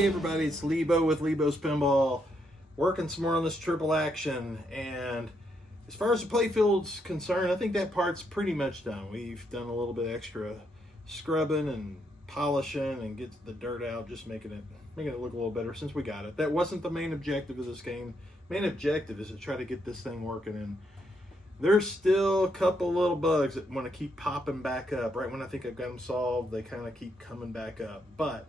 Hey everybody, it's Lebo with Lebo's Pinball, working some more on this triple action. And as far as the playfield's concerned, I think that part's pretty much done. We've done a little bit extra scrubbing and polishing and get the dirt out, just making it look a little better since we got it. That wasn't the main objective of this game. Main objective is to try to get this thing working, and there's still a couple little bugs that want to keep popping back up. Right when I think I've got them solved, they kind of keep coming back up. But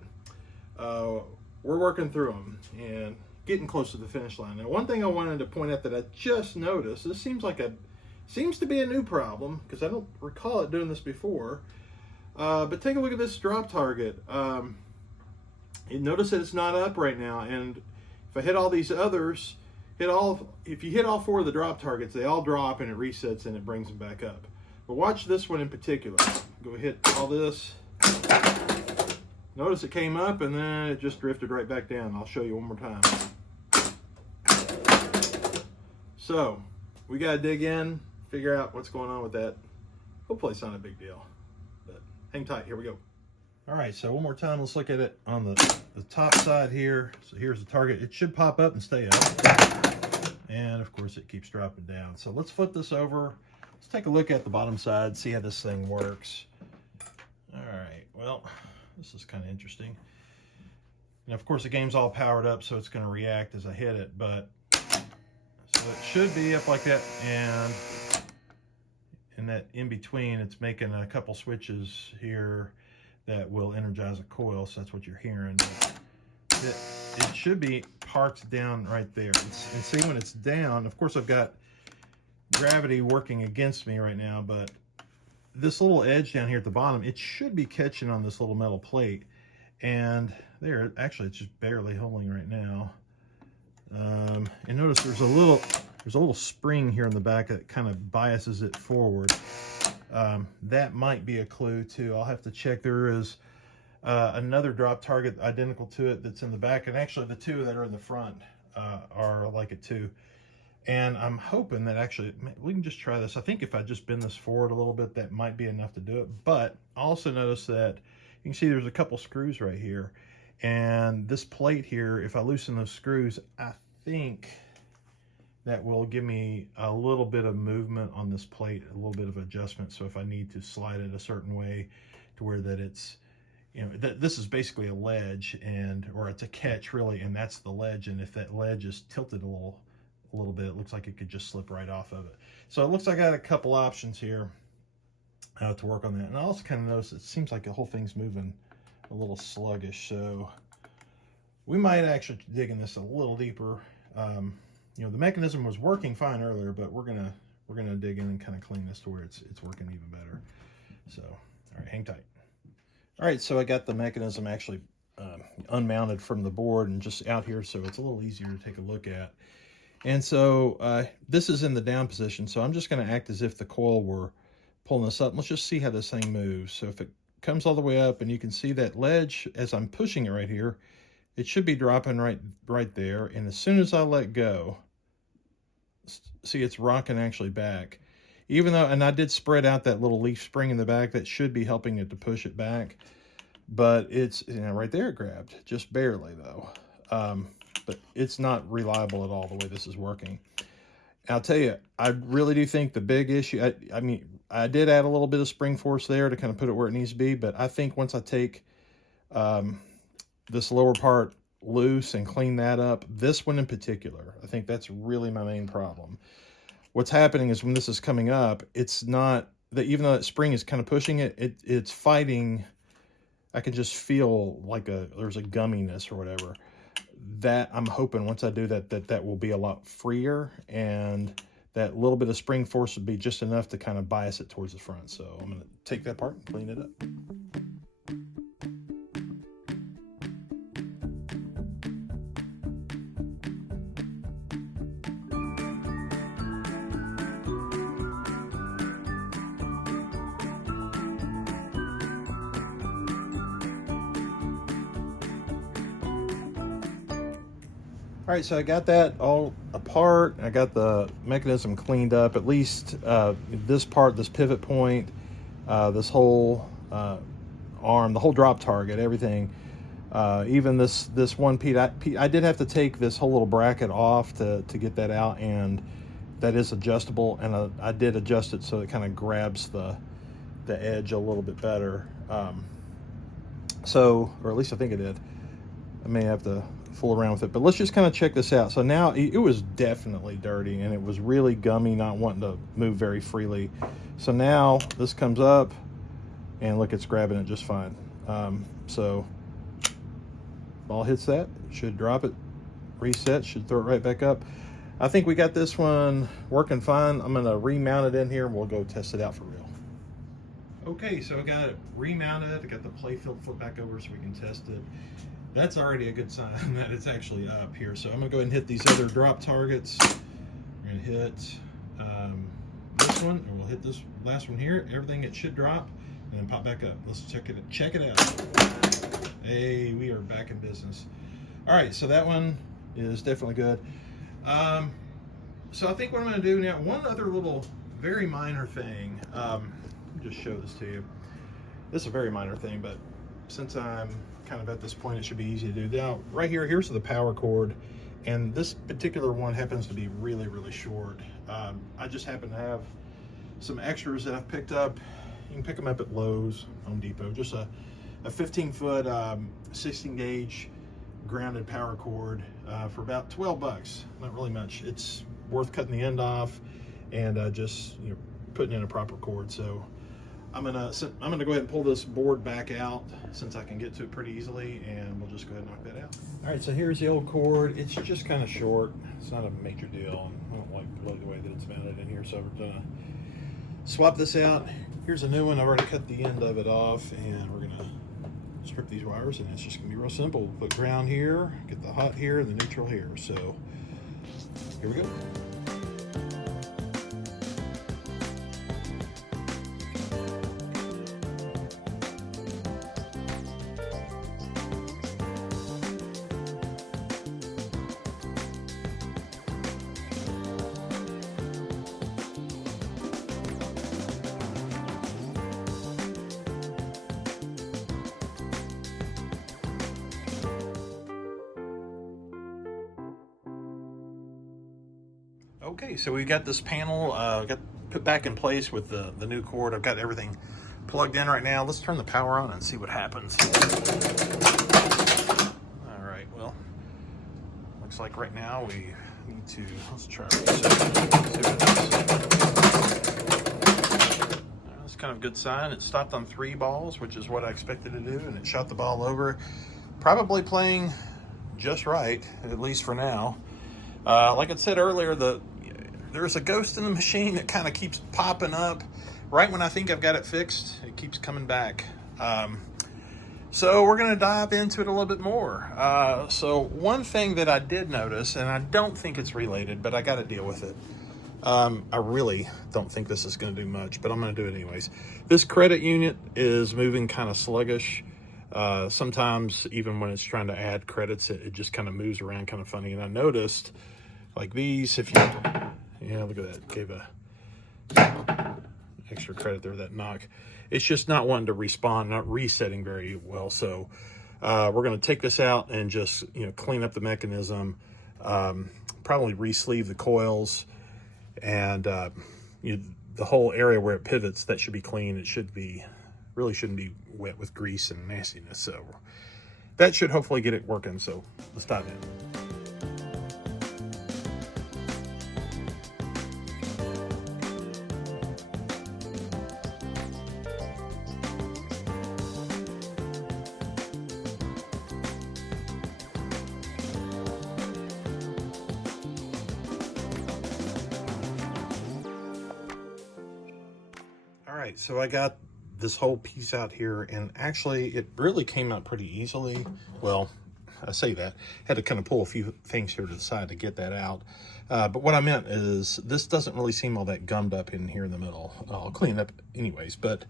we're working through them and getting close to the finish line. Now, one thing I wanted to point out that I just noticed, this seems to be a new problem because I don't recall it doing this before. But take a look at this drop target. You notice that it's not up right now, and if I hit all these others, if you hit all four of the drop targets, they all drop and it resets and it brings them back up. But watch this one in particular. Go hit all this. Notice it came up and then it just drifted right back down. I'll show you one more time. So we got to dig in, figure out what's going on with that. Hopefully it's not a big deal, but hang tight. Here we go. All right, so one more time, let's look at it on the top side here. So here's the target. It should pop up and stay up. And of course it keeps dropping down. So let's flip this over. Let's take a look at the bottom side, see how this thing works. All right, well, this is kind of interesting. And of course the game's all powered up, so it's going to react as I hit it, but so it should be up like that, and in that in between it's making a couple switches here that will energize a coil, so that's what you're hearing. But it should be parked down right there. And see, when it's down, of course I've got gravity working against me right now, but this little edge down here at the bottom, it should be catching on this little metal plate. And there, actually it's just barely holding right now. And notice there's a little spring here in the back that kind of biases it forward. That might be a clue too. I'll have to check. There is another drop target identical to it that's in the back, and actually the two that are in the front are like it too. And I'm hoping that actually we can just try this. I think if I just bend this forward a little bit, that might be enough to do it. But I also notice that you can see there's a couple screws right here, and this plate here, if I loosen those screws, I think that will give me a little bit of movement on this plate, a little bit of adjustment. So if I need to slide it a certain way to where that it's, you know, this is basically a ledge, or it's a catch really, and that's the ledge. And if that ledge is tilted a little bit, it looks like it could just slip right off of it. So it looks like I got a couple options here to work on that. And I also kind of notice it seems like the whole thing's moving a little sluggish. So we might actually dig in this a little deeper. You know, the mechanism was working fine earlier, but we're gonna dig in and kind of clean this to where it's working even better. So, all right, hang tight. All right, so I got the mechanism actually unmounted from the board and just out here, so it's a little easier to take a look at. And so this is in the down position, so I'm just going to act as if the coil were pulling this up. Let's just see how this thing moves. So if it comes all the way up, and you can see that ledge as I'm pushing it right here, it should be dropping right there. And as soon as I let go, see, it's rocking actually back. Even though, and I did spread out that little leaf spring in the back, that should be helping it to push it back. But it's, you know, right there it grabbed, just barely though. But it's not reliable at all the way this is working. And I'll tell you, I really do think the big issue, I mean, I did add a little bit of spring force there to kind of put it where it needs to be, but I think once I take this lower part loose and clean that up, this one in particular, I think that's really my main problem. What's happening is when this is coming up, it's not that, even though that spring is kind of pushing it, it's fighting. I can just feel like there's a gumminess or whatever. That I'm hoping once I do that will be a lot freer, and that little bit of spring force would be just enough to kind of bias it towards the front. So I'm going to take that part and clean it up. All right, so I got that all apart. I got the mechanism cleaned up, at least this part, this pivot point, this whole arm, the whole drop target, everything. Even this one piece, I did have to take this whole little bracket off to get that out, and that is adjustable, and I did adjust it so it kind of grabs the edge a little bit better. So, or at least I think it did. I may have to fool around with it, but let's just kind of check this out. So now it was definitely dirty, and it was really gummy, not wanting to move very freely. So now this comes up, and look, it's grabbing it just fine. So ball hits that, should drop it, reset, should throw it right back up. I think we got this one working fine. I'm gonna remount it in here and we'll go test it out for real. Okay, so I got it remounted. I got the playfield flip back over so we can test it. That's already a good sign that it's actually up here. So I'm gonna go ahead and hit these other drop targets. We're gonna hit this one, and we'll hit this last one here. Everything, it should drop and then pop back up. Let's check it out. Hey, we are back in business. All right, so that one is definitely good. So I think what I'm gonna do now, one other little very minor thing, let me just show this to you. This is a very minor thing, but since I'm kind of at this point, it should be easy to do. Now, right here, here's the power cord, and this particular one happens to be really, really short. I just happen to have some extras that I've picked up. You can pick them up at Lowe's, Home Depot, just a 15-foot 16 gauge grounded power cord for about 12 bucks. Not really much. It's worth cutting the end off and just putting in a proper cord. So I'm gonna go ahead and pull this board back out since I can get to it pretty easily, and we'll just go ahead and knock that out. All right, so here's the old cord. It's just kind of short. It's not a major deal. I don't like the way that it's mounted in here, so we're gonna swap this out. Here's a new one. I've already cut the end of it off, and we're gonna strip these wires, and it's just gonna be real simple. Put ground here, get the hot here, and the neutral here. So here we go. Okay, so we got this panel got put back in place with the new cord. I've got everything plugged in right now. Let's turn the power on and see what happens. All right, well, looks like right now we need to, let's try reset. That's kind of a good sign. It stopped on 3 balls, which is what I expected to do, and it shot the ball over. Probably playing just right, at least for now. Like I said earlier, there's a ghost in the machine that kind of keeps popping up. Right when I think I've got it fixed, it keeps coming back. So we're gonna dive into it a little bit more. So one thing that I did notice, and I don't think it's related, but I gotta deal with it. I really don't think this is gonna do much, but I'm gonna do it anyways. This credit unit is moving kind of sluggish. Sometimes even when it's trying to add credits, it just kind of moves around kind of funny. And I noticed like these, if you, look at that, gave a extra credit there, that knock. It's just not wanting to respawn, not resetting very well. So we're going to take this out and just, clean up the mechanism, probably re-sleeve the coils, and the whole area where it pivots, that should be clean. It should be, really shouldn't be wet with grease and nastiness. So that should hopefully get it working. So let's dive in. All right, so I got this whole piece out here, and actually it really came out pretty easily. Well, I say that, had to kind of pull a few things here to the side to get that out. But what I meant is this doesn't really seem all that gummed up in here in the middle. I'll clean it up anyways, but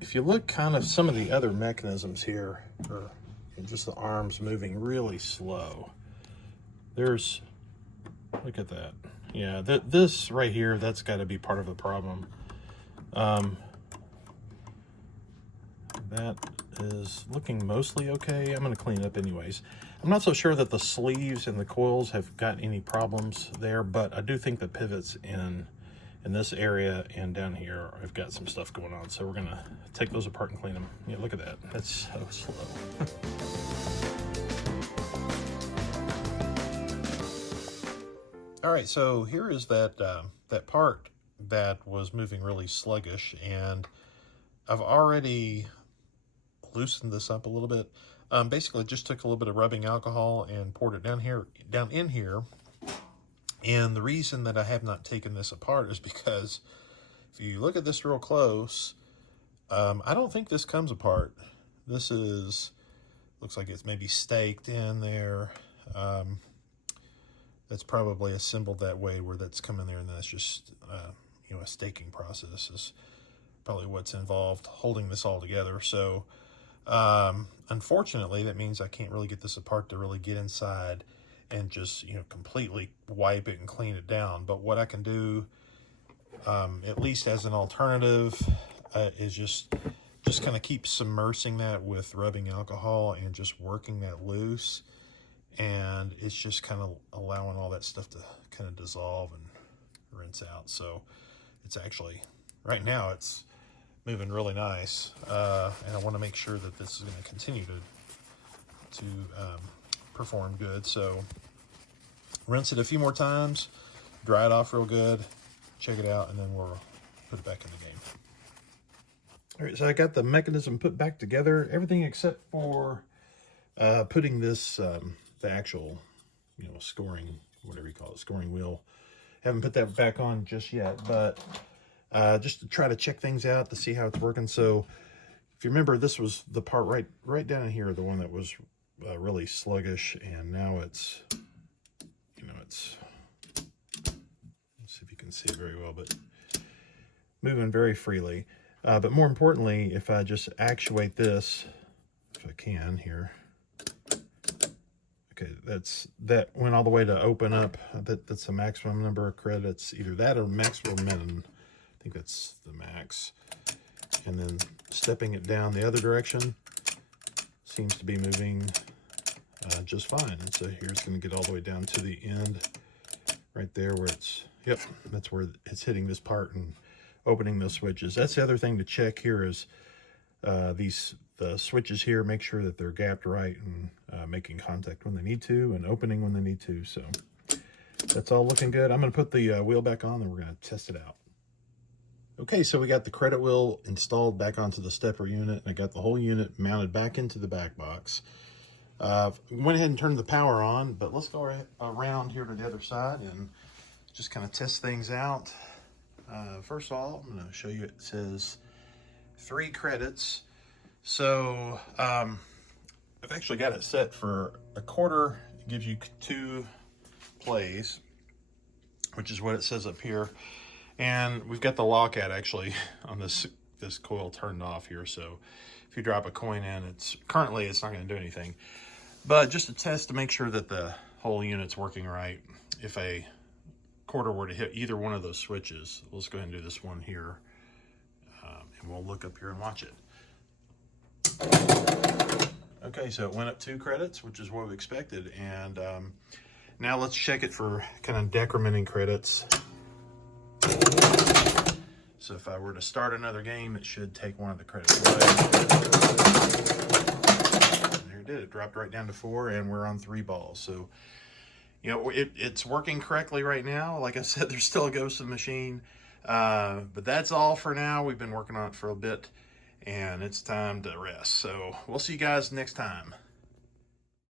if you look kind of some of the other mechanisms here, or just the arms moving really slow. Look at that. Yeah, this right here, that's got to be part of the problem. That is looking mostly okay. I'm going to clean it up anyways. I'm not so sure that the sleeves and the coils have got any problems there, but I do think the pivots in this area and down here have got some stuff going on. So we're going to take those apart and clean them. Yeah, look at that. That's so slow. All right, so here is that that part that was moving really sluggish, and I've already loosened this up a little bit. Basically, just took a little bit of rubbing alcohol and poured it down in here. And the reason that I have not taken this apart is because if you look at this real close, I don't think this comes apart. This looks like it's maybe staked in there. That's probably assembled that way where that's coming there, and that's just you know, a staking process is probably what's involved holding this all together. So unfortunately, that means I can't really get this apart to really get inside and just, you know, completely wipe it and clean it down. But what I can do, at least as an alternative, is just kind of keep submersing that with rubbing alcohol and just working that loose. And it's just kind of allowing all that stuff to kind of dissolve and rinse out. So it's actually, right now, it's moving really nice. And I want to make sure that this is going to continue to perform good. So rinse it a few more times, dry it off real good, check it out, and then we'll put it back in the game. All right, so I got the mechanism put back together, everything except for putting this, the actual, you know, scoring, whatever you call it, scoring wheel. Haven't put that back on just yet, but just to try to check things out to see how it's working. So if you remember, this was the part right down in here, the one that was really sluggish, and now it's, you know, it's, let's see if you can see it very well, but moving very freely. But more importantly, if I just actuate this, if I can here, okay, that went all the way to open up. That's the maximum number of credits, either that or maximum minimum. I think that's the max. And then stepping it down the other direction seems to be moving just fine. And so here it's going to get all the way down to the end right there where it's, yep, that's where it's hitting this part and opening those switches. That's the other thing to check here is the switches here, make sure that they're gapped right and making contact when they need to and opening when they need to. So that's all looking good. I'm going to put the wheel back on and we're going to test it out. Okay, so we got the credit wheel installed back onto the stepper unit, and I got the whole unit mounted back into the back box. Went ahead and turned the power on, but let's go around here to the other side and just kind of test things out. First of all, I'm going to show you, it says 3 credits. So I've actually got it set for a quarter. It gives you 2 plays, which is what it says up here. And we've got the lockout actually on this coil turned off here. So if you drop a coin in, currently it's not going to do anything. But just to test to make sure that the whole unit's working right, if a quarter were to hit either one of those switches, let's go ahead and do this one here. And we'll look up here and watch it. Okay, so it went up 2 credits, which is what we expected. And now let's check it for kind of decrementing credits. So if I were to start another game, it should take one of the credits away. And there it did. It dropped right down to 4, and we're on 3 balls. So, you know, it's working correctly right now. Like I said, there's still a ghost in the machine. But that's all for now. We've been working on it for a bit, and it's time to rest. So we'll see you guys next time.